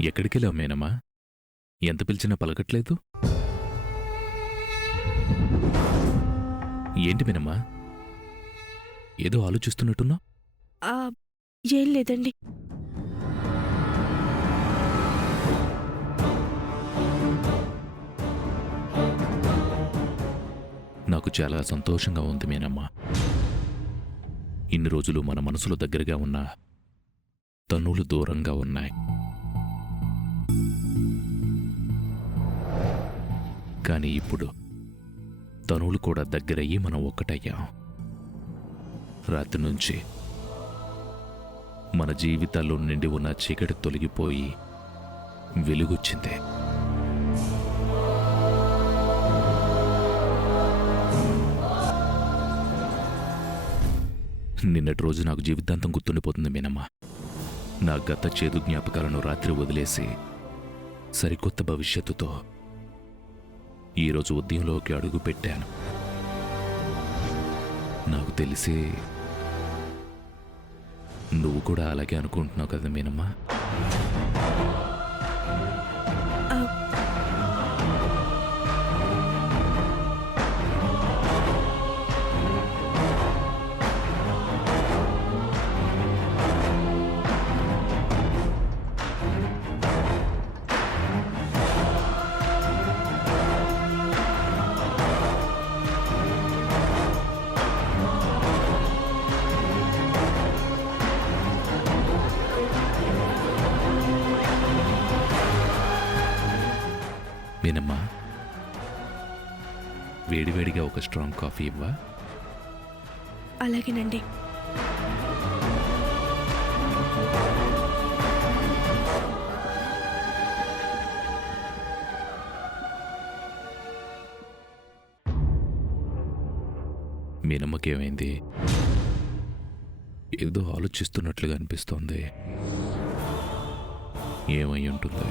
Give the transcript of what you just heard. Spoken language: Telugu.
ఎక్కడికెళ్ళావు మేనమ్మా? ఎంత పిలిచినా పలకట్లేదు? ఏంటి మేనమ్మా, ఏదో ఆలోచిస్తున్నట్టున్నా? ఆ, ఏం లేదండి. నాకు చాలా సంతోషంగా ఉంది మేనమ్మా. ఇన్ని రోజులు మన మనసులో దగ్గరగా ఉన్న తన్నులు దూరంగా ఉన్నాయి. కానీ ఇప్పుడు తనువులు కూడా దగ్గరయ్యి మనం ఒక్కటయ్యాం. రాత్రి నుంచి మన జీవితాల్లో నిండి ఉన్న చీకటి తొలగిపోయి వెలుగొచ్చింది. నిన్నటి రోజు నాకు జీవితాంతం గుర్తుండిపోతుంది మీనమ్మ. నా గత చేదు జ్ఞాపకాలను రాత్రి వదిలేసి సరికొత్త భవిష్యత్తుతో ఈరోజు ఉదయంలోకి అడుగు పెట్టాను. నాకు తెలిసి నువ్వు కూడా అలాగే అనుకుంటున్నావు కదా మీనమ్మ? మీనమ్మా, వేడివేడిగా ఒక స్ట్రాంగ్ కాఫీ ఇవ్వా? అలాగేనండి. మీనమ్మకేమైంది? ఏదో ఆలోచిస్తున్నట్లుగా అనిపిస్తోంది. ఏమై ఉంటుంది?